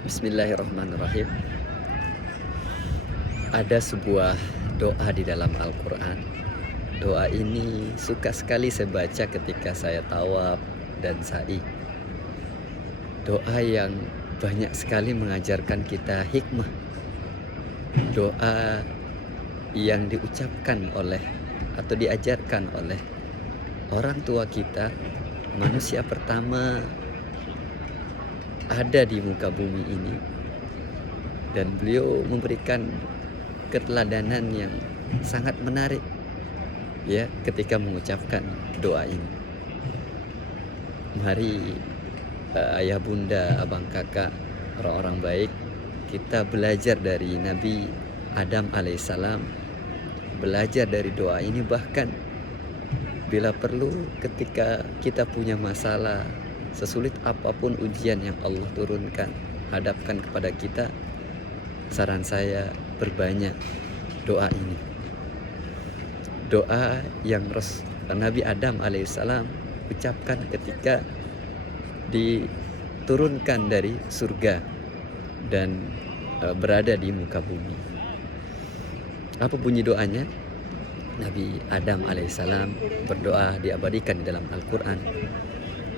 Bismillahirrahmanirrahim. Ada sebuah doa di dalam Al-Quran. Doa ini suka sekali saya baca ketika saya tawaf dan sa'i. Doa yang banyak sekali mengajarkan kita hikmah. Doa yang diucapkan oleh atau diajarkan oleh orang tua kita, manusia pertama ada di muka bumi ini, dan beliau memberikan keteladanan yang sangat menarik ya ketika mengucapkan doa ini. Mari ayah bunda, abang kakak, orang-orang baik, kita belajar dari Nabi Adam alaihissalam, belajar dari doa ini. Bahkan bila perlu ketika kita punya masalah, sesulit apapun ujian yang Allah turunkan, hadapkan kepada kita, saran saya perbanyak doa ini. Doa yang Nabi Adam alaihissalam ucapkan ketika diturunkan dari surga dan berada di muka bumi. Apa bunyi doanya? Nabi Adam alaihissalam berdoa, diabadikan di dalam Al-Quran.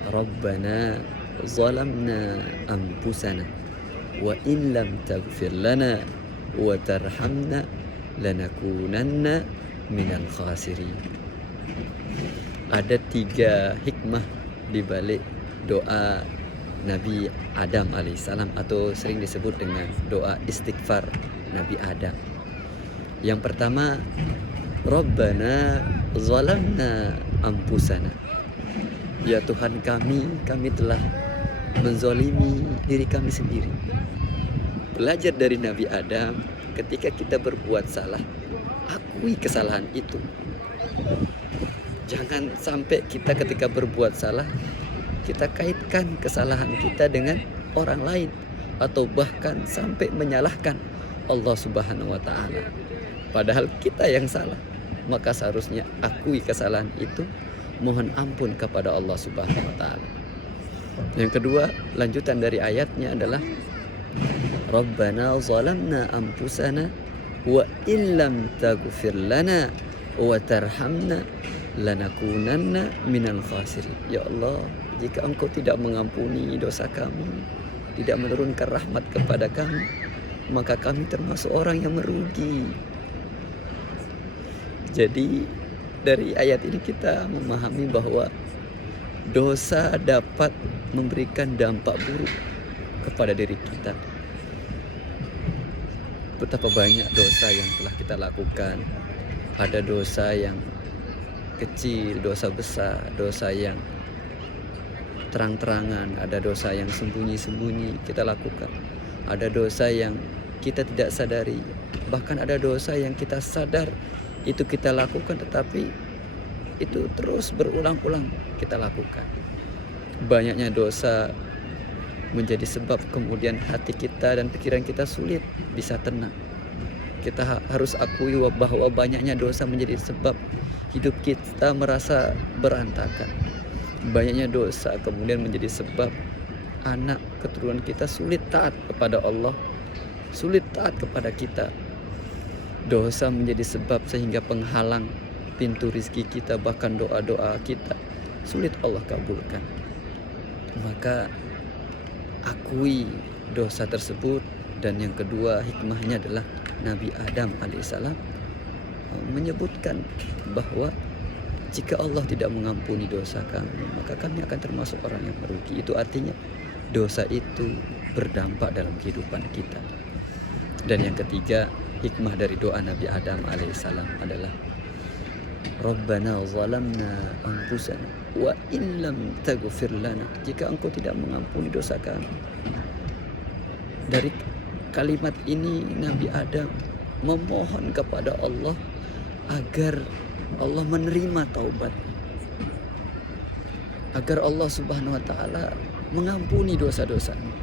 Rabbana zalamna anfusana wa in lam taghfir lana wa tarhamna lanakunanna minal khasirin. Ada 3 hikmah di balik doa Nabi Adam alaihissalam, atau sering disebut dengan doa istighfar Nabi Adam. Yang pertama, Rabbana zalamna anfusana. Ya Tuhan kami telah menzalimi diri kami sendiri. Belajar dari Nabi Adam, ketika kita berbuat salah, akui kesalahan itu. Jangan sampai kita ketika berbuat salah, kita kaitkan kesalahan kita dengan orang lain, atau bahkan sampai menyalahkan Allah Subhanahu wa Ta'ala. Padahal kita yang salah. Maka seharusnya akui kesalahan itu, mohon ampun kepada Allah Subhanahu wa Ta'ala. Yang kedua, lanjutan dari ayatnya adalah Rabbana zalamna anfusana wa illam taghfir lana wa tarhamna lanakunanna minal khasirin. Ya Allah, jika Engkau tidak mengampuni dosa kami, tidak menurunkan rahmat kepada kami, maka kami termasuk orang yang merugi. Jadi dari ayat ini kita memahami bahwa dosa dapat memberikan dampak buruk kepada diri kita. Betapa banyak dosa yang telah kita lakukan. Ada dosa yang kecil, dosa besar, dosa yang terang-terangan, ada dosa yang sembunyi-sembunyi kita lakukan. Ada dosa yang kita tidak sadari, bahkan ada dosa yang kita sadar itu kita lakukan, tetapi itu terus berulang-ulang kita lakukan. Banyaknya dosa menjadi sebab kemudian hati kita dan pikiran kita sulit bisa tenang. Kita harus akui bahwa banyaknya dosa menjadi sebab hidup kita merasa berantakan. Banyaknya dosa kemudian menjadi sebab anak keturunan kita sulit taat kepada Allah, sulit taat kepada kita. Dosa menjadi sebab sehingga penghalang pintu rizki kita, bahkan doa-doa kita sulit Allah kabulkan. Maka akui dosa tersebut. Dan yang kedua hikmahnya adalah Nabi Adam alaihissalam menyebutkan bahwa jika Allah tidak mengampuni dosa kami, maka kami akan termasuk orang yang merugi. Itu artinya dosa itu berdampak dalam kehidupan kita. Dan yang ketiga, hikmah dari doa Nabi Adam alaihissalam adalah Rabbana zalamna anfusana wa illam taghfir lana. Jika Engkau tidak mengampuni dosa kami. Dari kalimat ini Nabi Adam memohon kepada Allah agar Allah menerima taubat, agar Allah Subhanahu wa Ta'ala mengampuni dosa-dosanya.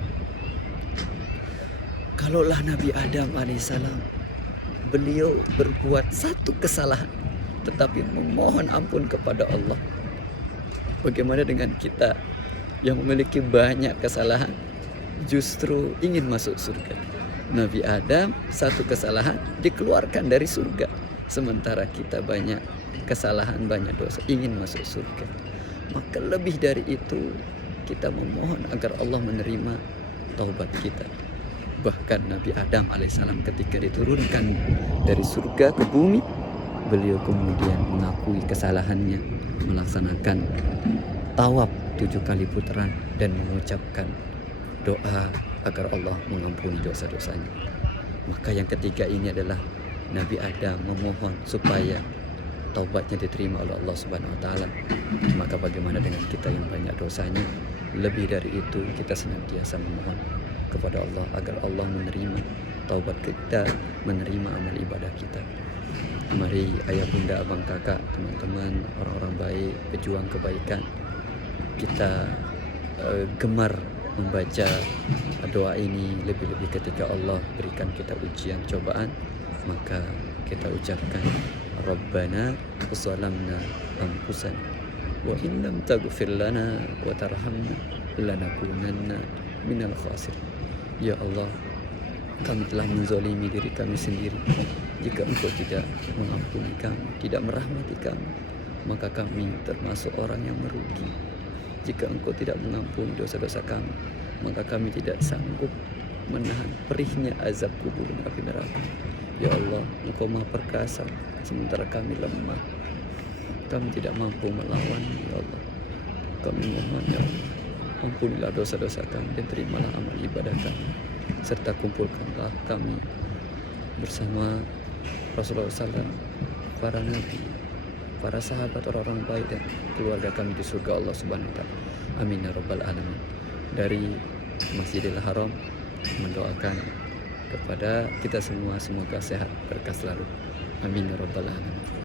Kalaulah Nabi Adam alaihissalam beliau berbuat satu kesalahan tetapi memohon ampun kepada Allah, bagaimana dengan kita yang memiliki banyak kesalahan justru ingin masuk surga. Nabi Adam satu kesalahan dikeluarkan dari surga, sementara kita banyak kesalahan, banyak dosa, ingin masuk surga. Maka lebih dari itu kita memohon agar Allah menerima taubat kita. Bahkan Nabi Adam alaihissalam ketika diturunkan dari surga ke bumi, beliau kemudian mengakui kesalahannya, melaksanakan tawaf 7 kali putaran dan mengucapkan doa agar Allah mengampuni dosa-dosanya. Maka yang ketiga ini adalah Nabi Adam memohon supaya taubatnya diterima oleh Allah Subhanahu wa taala. Maka bagaimana dengan kita yang banyak dosanya? Lebih dari itu kita senantiasa memohon kepada Allah agar Allah menerima taubat kita, menerima amal ibadah kita. Mari ayah bunda abang kakak, teman-teman, orang-orang baik, pejuang kebaikan, kita gemar membaca doa ini, lebih-lebih ketika Allah berikan kita ujian, cobaan, maka kita ucapkan Rabbana zalamna anfusana wa in lam taghfir lana wa tarhamna lanakunanna minal khasirin. Ya Allah, kami telah menzalimi diri kami sendiri. Jika Engkau tidak mengampuni kami, tidak merahmati kami, maka kami termasuk orang yang merugi. Jika Engkau tidak mengampuni dosa-dosa kami, maka kami tidak sanggup menahan perihnya azab kubur dan api neraka. Ya Allah, Engkau Maha Perkasa, sementara kami lemah. Kami tidak mampu melawan, ya Allah. Kami mohon, ya Allah, ampunilah dosa-dosa kami dan terimalah amal ibadah kami, serta kumpulkanlah kami bersama Rasulullah SAW, para nabi, para sahabat, orang-orang baik dan keluarga kami di surga Allah Subhanahu wa taala. Amin ya rabbal alamin. Dari Masjidil Haram mendoakan kepada kita semua, semoga sehat berkah selalu. Amin ya rabbal alamin.